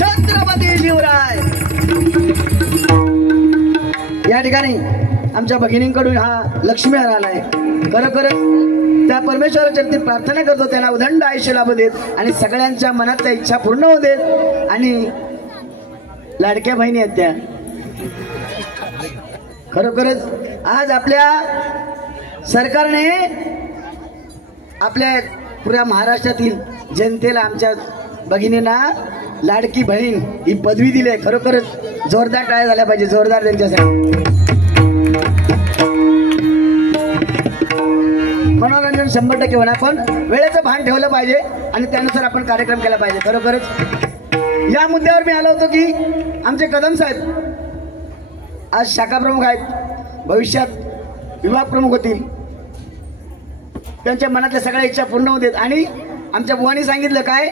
छत्रपती शिवराय। या ठिकाणी आमच्या भगिनींकडून हा लक्ष्मी हार आलाय। खरोखरच त्या परमेश्वराच्या प्रार्थना करतो त्यांना उदंड आयुष्य लाभू देत आणि सगळ्यांच्या मनातल्या इच्छा पूर्ण होऊ देत। आणि लाडक्या बहिणी आहेत त्या खरोखरच आज आपल्या सरकारने आपल्या पुऱ्या महाराष्ट्रातील जनतेला आमच्या भगिनींना लाडकी बहीण ही पदवी दिली आहे। खरोखरच जोरदार टाळ्या झाल्या पाहिजे, जोरदार त्यांच्यासाठी। मनोरंजन 100% होणार पण वेळेचं भान ठेवलं पाहिजे आणि त्यानुसार आपण कार्यक्रम केला पाहिजे। खरोखरच या मुद्द्यावर मी आलो होतो की आमचे कदम साहेब आज शाखा प्रमुख आहेत, भविष्यात विभाग प्रमुख होतील, त्यांच्या मनातल्या सगळ्या इच्छा पूर्ण होत आहेत। आणि आमच्या बुवांनी सांगितलं काय,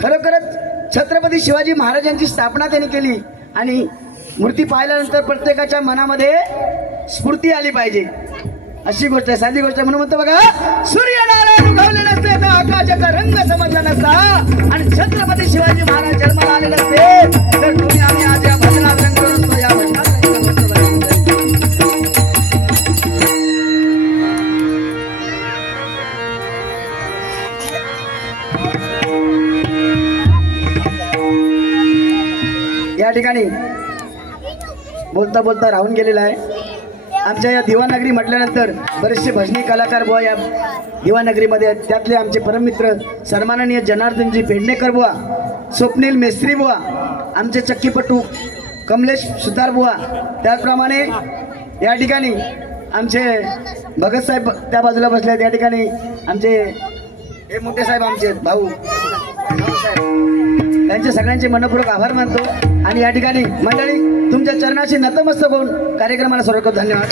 खरोखरच छत्रपती शिवाजी महाराजांची स्थापना त्यांनी केली आणि मूर्ती पाहिल्यानंतर प्रत्येकाच्या मनामध्ये स्फूर्ती आली पाहिजे अशी गोष्ट आहे, साधी गोष्ट आहे। म्हणून म्हणतो बघा, सूर्यनारायण उगवले नसते तर आकाशाचा रंग समजला नसता आणि छत्रपती शिवाजी महाराज जन्माला आले नसते तर तुम्ही आम्ही आज या भजनात रंग नसतो, या भजनात रंग नसतो। या ठिकाणी बोलता बोलता राहून गेलेला आहे। आमच्या या दिवानगरी म्हटल्यानंतर बरेचसे भजनी कलाकार बुवा या दिवानगरीमध्ये आहेत। त्यातले आमचे परममित्र सन्माननीय जनार्दनजी पेडणेकर बुवा, स्वप्नील मेस्त्री बुवा, आमचे चक्कीपटू कमलेश सुतार बुवा, त्याचप्रमाणे या ठिकाणी आमचे भगत साहेब त्या बाजूला बसले आहेत। या ठिकाणी आमचे हे मोठे साहेब आमचे भाऊ त्यांचे सगळ्यांचे मनपूर्वक आभार मानतो। आणि या ठिकाणी मंडळी तुमच्या चरणाशी नतमस्तक होऊन कार्यक्रमाला सर्वप्रथम धन्यवाद।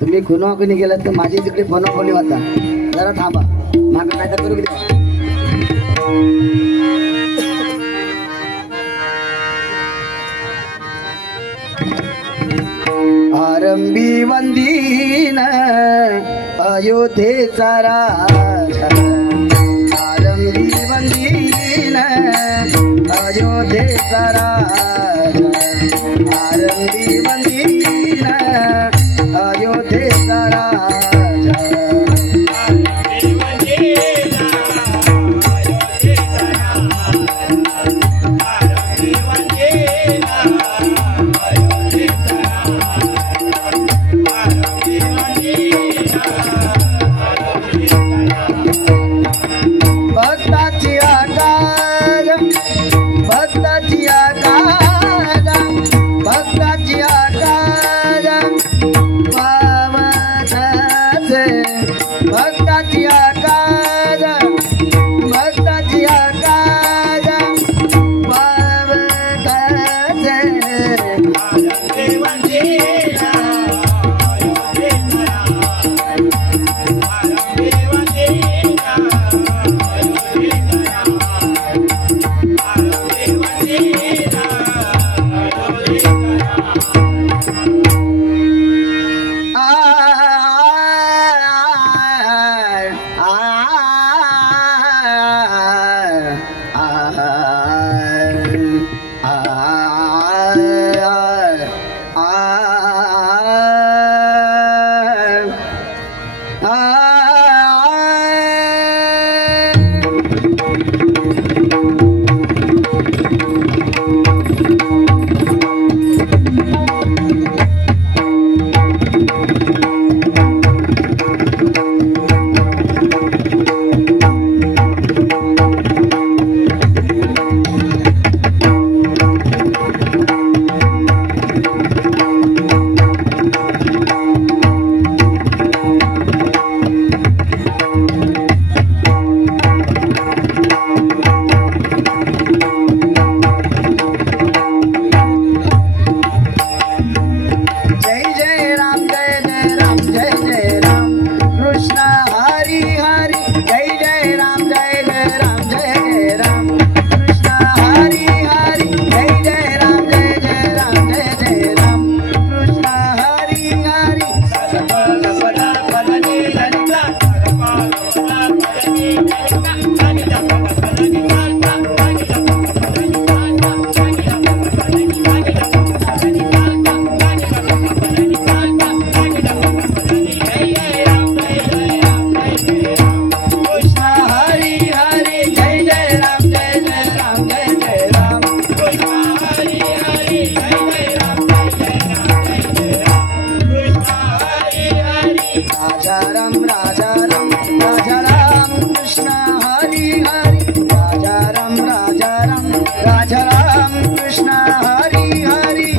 तुम्ही खुनवाखुनी गेलात तर माझी तिकडे फोनाफोनी होता, जरा थांबा, मागं काय तर करू द्या। आरंभी वंदीन अयोध्येचा राजा, आरंभी वंदीन अयोध्येचा राजा, आरंभी वंदीन अयोध्येचा राजा, भक्ताची आकाश, भक्ताची आकाश, भक्ताची आकाश पावनाचे, भक्ताची आकाश, भक्ताची आकाश पावनाचे, Yeah. राजाराम कृष्ण हरी हरी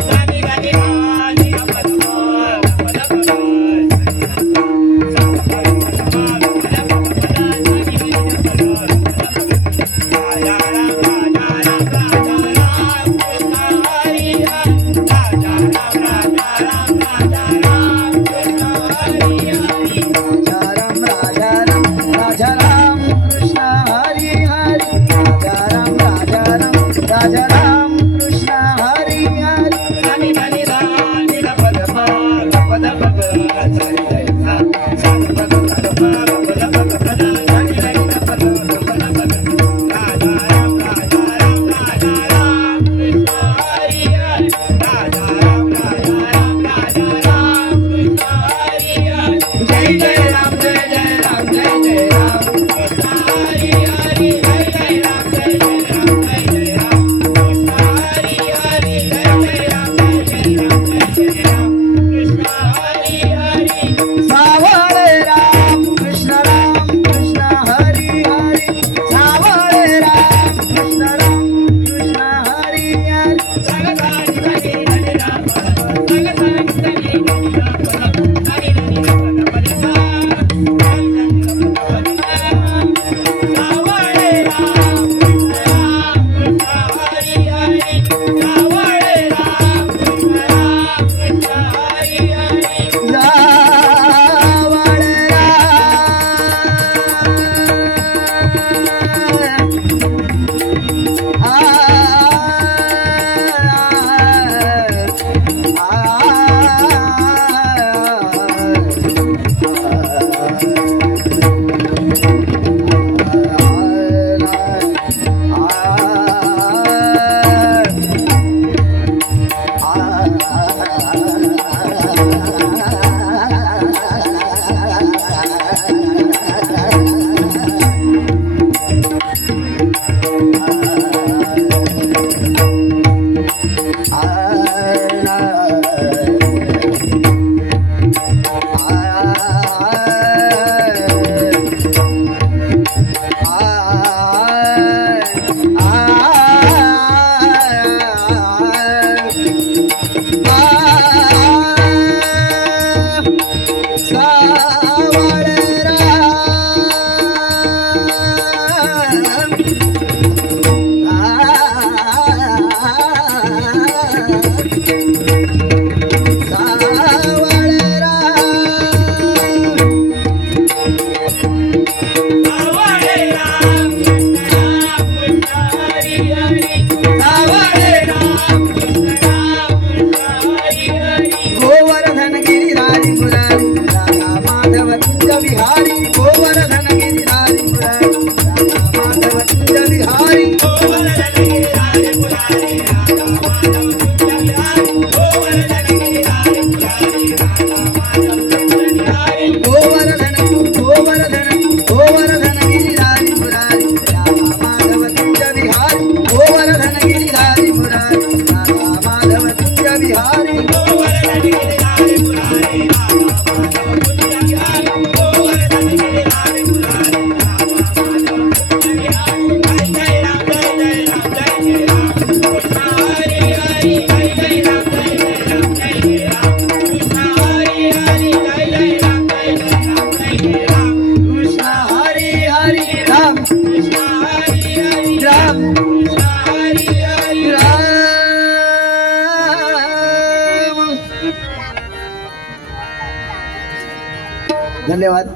धन्यवाद.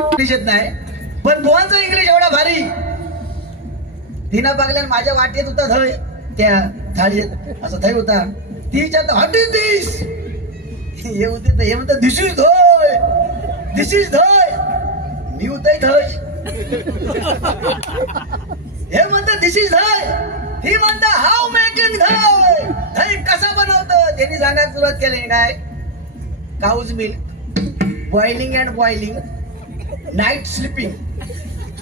इंग्लिश येत नाही पण बोवांचं इंग्लिश एवढा भारी. तिनं बघल्यान माझ्या वाटेत होता धय त्या थाळीत असं थय होता. ती विचारत व्हॉट इज दिस. हे होते तर हे म्हणतात दिस इज धय, दिस इज धय. मी होतय धय. हे म्हणतात दिस इज धय. ही म्हणता हाऊ मेकिंग धय. धय कसा बनवतं त्यांनी सांगायला सुरुवात केली. काय काऊज milk, boiling and boiling, night sleeping.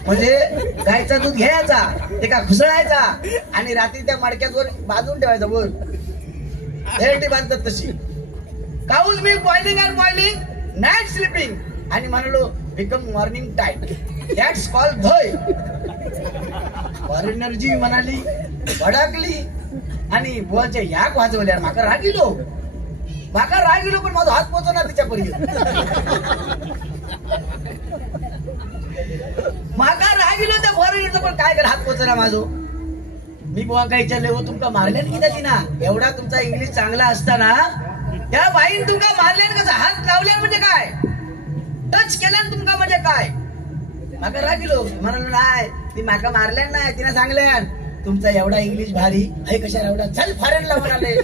म्हणजे गायचा दूध घ्यायचा, ते का घुसळायचा आणि रात्री त्या मडक्यावर बांधून ठेवायचा. वर हेरटी बांधतात तशी. Cow's milk, boiling and boiling, night sleeping. आणि म्हणलो become morning time, that's called धय. फॉरेनर जी म्हणाली भडकली आणि बुवाच्या याक वाजवल्या. माका रागिलो पण माझा हात पोचवणार तिच्यापर्यंत. माका रागिलो त्या फॉरेनरचं पण काय कर हात पोचवणार माझो. मी बुवा काय विचारले हो तुमका मारल्यान की त्याची ना एवढा तुमचा इंग्लिश चांगला असताना त्या बाईन तुमका मारल्यान कसा हात लावल्यान म्हणजे काय टच केल्यान तुमका म्हणजे काय. माका रागिलो म्हणून नाही ती माका मारल्यान नाही तिने सांगल्यान तुमचा एवढा इंग्लिश भारी हे कशा एवढा चल फॉरेनला म्हणाले.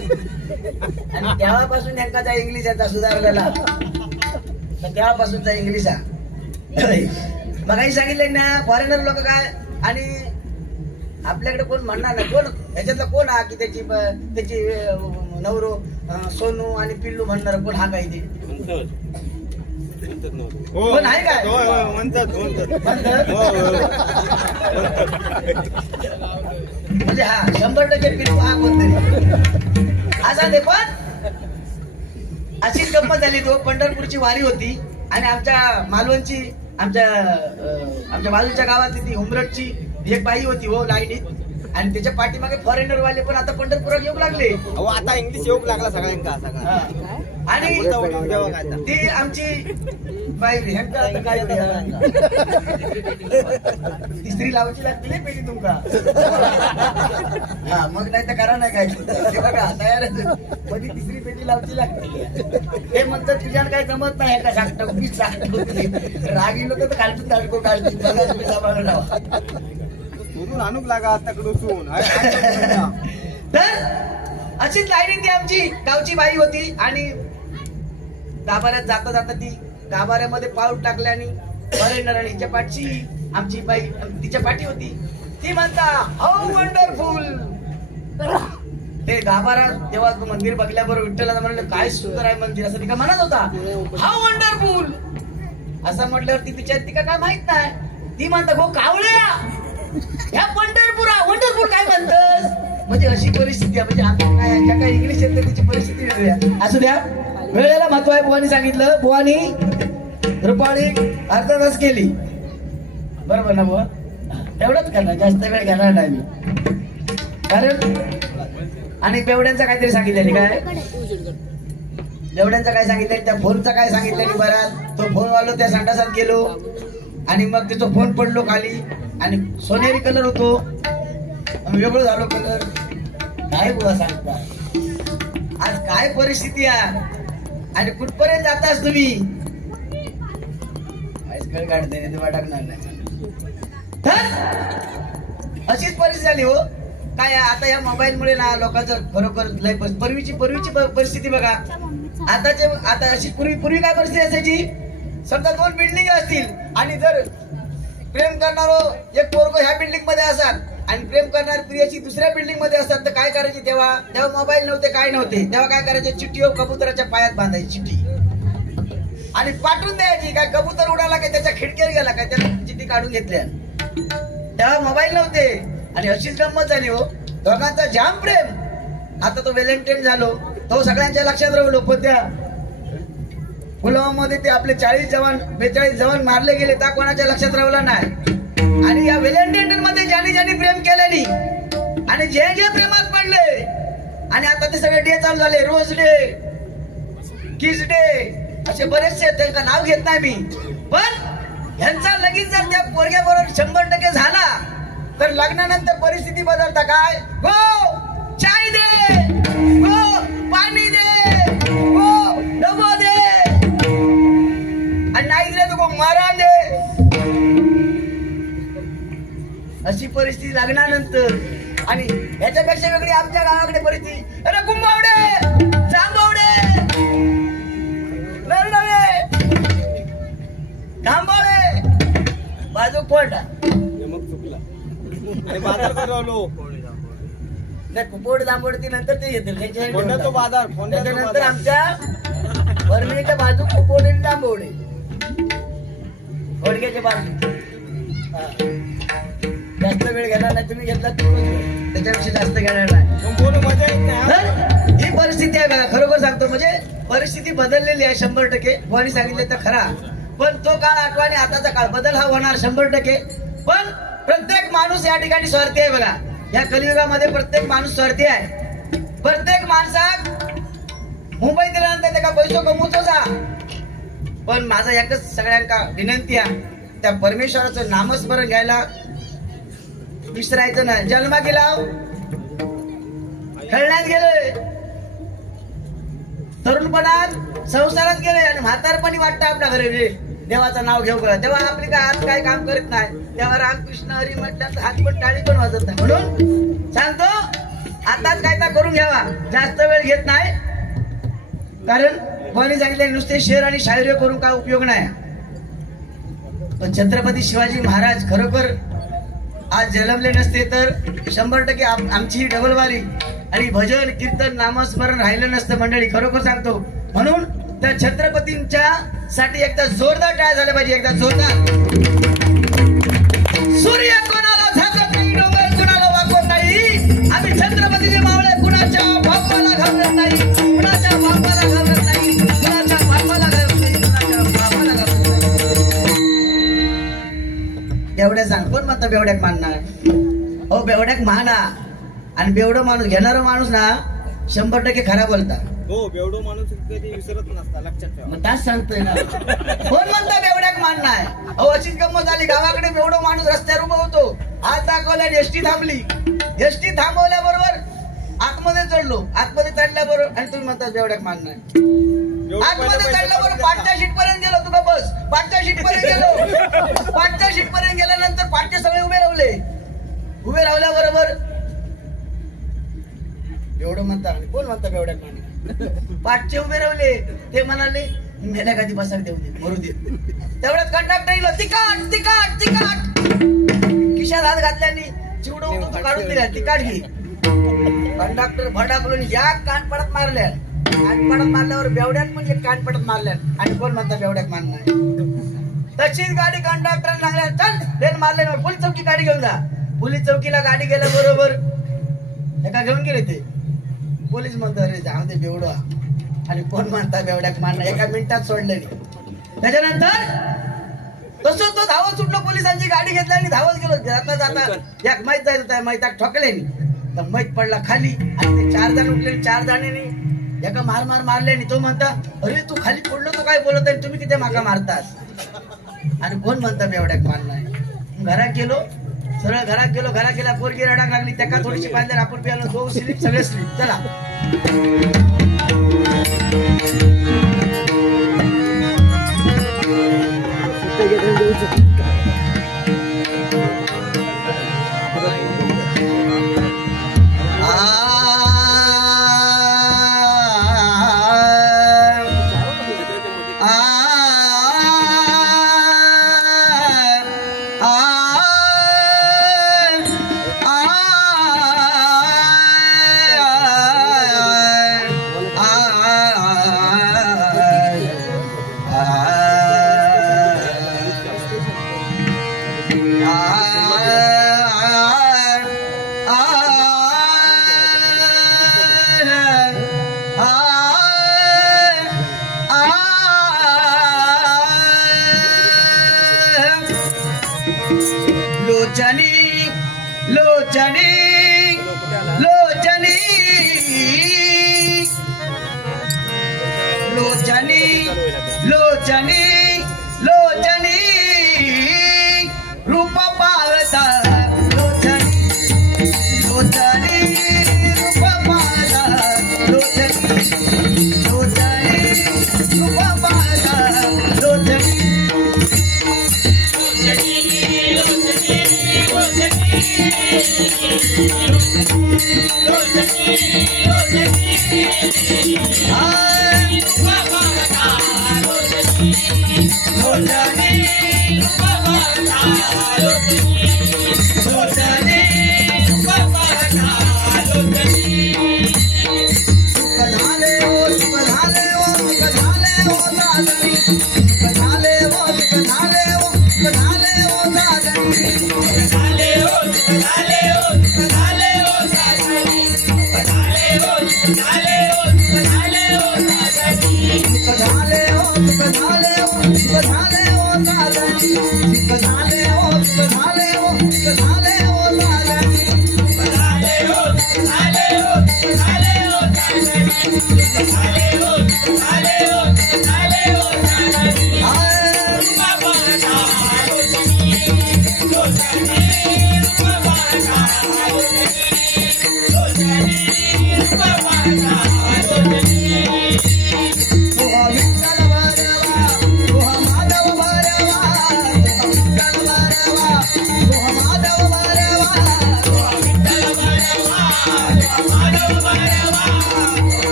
आणि तेव्हापासून त्यांचा त्या इंग्लिश याचा सुधारलेला तेव्हापासूनचा इंग्लिश हा मगाही सांगितले ना फॉरेनर लोक काय. आणि आपल्याकडे कोण म्हणणार नाही कोण ह्याच्यातला कोण हा की त्याची नवरो सोनू आणि पिल्लू म्हणणार कोण हा काय ते कोण आहे काय म्हणजे हा 100% पिल्लू हा कोणतरी असा ते. पण अशीच गंमत झाली. तो पंढरपूरची वारी होती आणि आमच्या मालवणची आमच्या बाजूच्या गावातली ती उमरटची एक बाई होती हो लाईनीत. आणि त्याच्या पाठीमागे फॉरेनर वाले पण आता पंढरपुरात येऊ लागले. आता इंग्लिश येऊ लागला सगळ्यांका. आणि ती आमची बाई काय तिसरी लावायची लागते पेटी तुमका. हा मग नाही तर करा नाही काय बघा तयार मध्ये तिसरी पेटी लावायची लागते. हे म्हणतात तुझ्याला काय जमत नाही का सांगतो मी सांगतो रागी लोक तर काढून दाडको काढतील लावा आणूक लागा आता कडून. तर अशीच लाईनी ती आमची गावची बाई होती. आणि गाभाऱ्यात जाता जाता ती गाभाऱ्यामध्ये पाऊल टाकल्या आणि फॉरेनर आणि हिच्या पाठची आमची बाई तिच्या पाठी होती. ती म्हणता हाऊ वंडरफुल. ते गाभारा तेव्हा मंदिर बघल्याबरोबर विठ्ठलाला म्हणलं काय सुंदर आहे मंदिर असं ती का म्हणत होता. हाऊ वंडरफुल असं म्हटल्यावर ती बिचारी तिका काय माहित नाही. ती म्हणता गो कावळ्या ह्या वंडरफुल काय म्हणतस. म्हणजे अशी परिस्थिती आहे. म्हणजे ज्या काही इंग्लिश येते त्याची परिस्थिती वेगळी आहे. असू द्या वेळेला महत्व आहे. बुवानी सांगितलं बुवानी रुपाळी अर्धा तास केली बरोबर ना बुवा तेवढंच करणार जास्त वेळ घेणार नाही मी. कारण आणि बेवड्यांचं काहीतरी सांगितलं काय बेवड्यांचं काय सांगितलं त्या फोनचं काय सांगितलं बराच. तो फोन वालो त्या संडासात गेलो आणि मग त्याचा फोन पडलो खाली आणि सोनेरी कलर होतो वेगळं झालो कलर. काय बुवा सांगता आज काय परिस्थिती आहे आणि कुठपर्यंत जातास तुम्ही कळ काढते ते वाटणार नाही. अशीच परिस्थिती झाली हो काय. आता या मोबाईल मुळे ना लोकांचं खरोखर लय पूर्वीची परिस्थिती बघा आता अशी पूर्वी काय परिस्थिती असायची. समजा 2 बिल्डिंग असतील आणि जर प्रेम करणारो एक पोरगो ह्या बिल्डिंग मध्ये असतात आणि प्रेम करणारी प्रियाची दुसऱ्या बिल्डिंग मध्ये असतात तर काय करायची. तेव्हा मोबाईल नव्हते काय नव्हते. तेव्हा काय करायचे चिठ्ठी कबुतराच्या पायात बांधायची चिठ्ठी आणि पाठवून द्यायची. काय कबूतर उडाला काय त्याच्या खिडकीवर गेला काय त्याला चिठ्ठी काढून घेतल्या. तेव्हा मोबाईल नव्हते आणि अशीच गंमत झाली हो दोघांचा जाम प्रेम. आता तो व्हॅलेंटाईन झालो तो सगळ्यांच्या लक्षात राहिलो. पण त्या पुलवामामध्ये ते आपले 42 जवान मारले गेले त्या कोणाच्या लक्षात राहिला नाही. आणि या व्हॅलेंटाईन मध्ये ज्यांनी प्रेम केलेली आणि जे प्रेमात पडले आणि आता ते सगळे डे चालू झाले. रोज डे किस डे असे बरेचसे त्यांचं नाव घेत नाही मी. पण ह्यांचा लगीन जर त्या पोरग्याबरोबर 100% झाला तर लग्नानंतर परिस्थिती बदलता काय. गो चाय दे गो पाणी दे गो डबो दे आणि नाही दिले तू गो मारा दे. अशी परिस्थिती लग्नानंतर. आणि याच्यापेक्षा वेगळी आमच्या गावाकडे परिस्थिती. अरे गुंबावडे जांभवडे नरडवे थांबवडे बाजू पोटा मग चुकला बाजार करवलो नाही कुपोड जांभवडती नंतर ते येतील तो बाजार. त्याच्यानंतर आमच्या वर्णीच्या बाजू कुपोड आणि जांभवडे घोडक्याच्या बाजू. जास्त वेळ घेणार नाही तुम्ही घेतला त्याच्याविषयी जास्त घेणार नाही. ही परिस्थिती आहे बघा खरोखर सांगतो. म्हणजे परिस्थिती बदललेली आहे 100%. कोणी सांगितले तर खरा. पण तो काळ आठवा आणि आताचा काळ बदल हा होणार 100%. पण प्रत्येक माणूस या ठिकाणी स्वार्थी आहे बघा. या कलियुगामध्ये प्रत्येक माणूस स्वार्थी आहे. प्रत्येक माणसाक मुंबईत गेल्यानंतर त्याला पैसो कमवतो जा, पण माझा एकच सगळ्यांका विनंती आहे, त्या परमेश्वराचं नामस्मरण घ्यायला विसरायचं नाही. जन्मा गेला, खेळण्यात गेले, तरुणपणात संसारात गेले आणि म्हातारपणी वाटतं आपल्या घरी देवाचं नाव घेऊ करा. तेव्हा आपली काय हात काय काम करत नाही, तेव्हा रामकृष्ण हरी म्हटलं हात पण टाळी पण वाजत नाही. म्हणून सांगतो आताच काय तर करून घ्यावा, जास्त वेळ घेत नाही. कारण कोणी सांगितले नुसते शेर आणि शायरी करून काय उपयोग नाही. पण छत्रपती शिवाजी महाराज खरोखर आज जन्मले नसते तर 100% आमची ही डबलवारी आणि भजन कीर्तन नामस्मरण राहिलं नसतं मंडळी, खरोखर सांगतो. म्हणून त्या छत्रपतींच्या साठी एकदा जोरदार टाळ्या झाल्या पाहिजे, एकदा जोरदार. सूर्य कोणाला झाकत नाही, डोंगर कुणाला वाकवत नाही, आम्ही छत्रपतीचे मावळे कुणाच्या बापाला घाबरत नाही, कुणाच्या बापाला घाबरत नाही, कुणाच्या बापाला घाबरत नाही, कुणाच्या बापाला घाबरत नाही. बेवड्या सांग, कोण म्हणतं बेवड्याक मानणार? हो बेवड्याक माना, आणि बेवडं माणूस घेणारा माणूस ना 100% खरा बोलता. हो बेवडो माणूस कधी विसरत नसता, लक्षात ठेवा. मग तास सांगतोय ना. कोण म्हणता बेवड्याक मानणार? अहो अशीच गंमत झाली, गावाकडे बेवडो माणूस रस्त्यावर उभा होतो, हात दाखवला, एसटी थांबली, एसटी थांबवल्याबरोबर आतमध्ये चढलो, आतमध्ये चढल्याबरोबर आणि तुम्ही म्हणता बेवड्याक मानणार. आतमध्ये चढल्याबरोबर 5च्या शीट पर्यंत गेलो, तुका बस 5च्या शीट पर्यंत गेलो, 5च्या शीट पर्यंत गेल्यानंतर 5चे सगळे उभे राहिले. उभे राहिल्याबरोबर एवढं म्हणता, कोण म्हणता बेवड्याक मानणार? 5चे उभे राहिले, ते म्हणाले मेल्या गादी बसाक देऊ दे, मरू दे. तेवढ्यात कंडक्टर येईल, तिकाट तिकाट तिकाट, खिशात हात घातल्याने चिवडं होतो काढून दिल्या, तिकाट घे. कंडक्टर भडाकलून या कानपडात मारल्या, कानपडात मारल्यावर बेवड्यात म्हणजे कानपडात मारल्या, आणि कोण म्हणता बेवड्याक मानणार? तशीच गाडी कंडक्टर लागल्या, चल ट्रेन मारले, पोलीस चौकी गाडी घेऊन जा. पोलीस चौकीला गाडी गेल्या बरोबर एका घेऊन गेले ते पोलीस म्हणतो अरे जाऊ दे बेवडा, आणि कोण म्हणता बेवड्याक मारणार, एका मिनिटात सोडले. त्याच्यानंतर तसं तो धावत सुटलो, पोलिसांची गाडी घेतली आणि धावत गेलो. जाता जाता एक मैत जायचं होता, मैताक ठोकले तर मैत पडला खाली, आणि ते 4 जण उठले, 4 जणांनी एका मार मार मारले, आणि तो म्हणता अरे तू खाली पडलो, तो काय बोलत आहे, तुम्ही किती माका मारतास, आणि कोण म्हणता बेवड्याक मारणार. घरात गेलो, सरळ घरात गेलो, घरात गेला, पोरगी रडाक लागली, त्याका थोडीशी पाहिजे, आपण पियालो, 2 स्लीप सगळे स्लीप. चला लोचनी लोचनी लोचनी लोचनी लोचनी लोचनी रूप पाळता लोचनी लोचनी रूप पाळता लोचनी लोचनी रूप पाळता लोचनी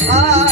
Ah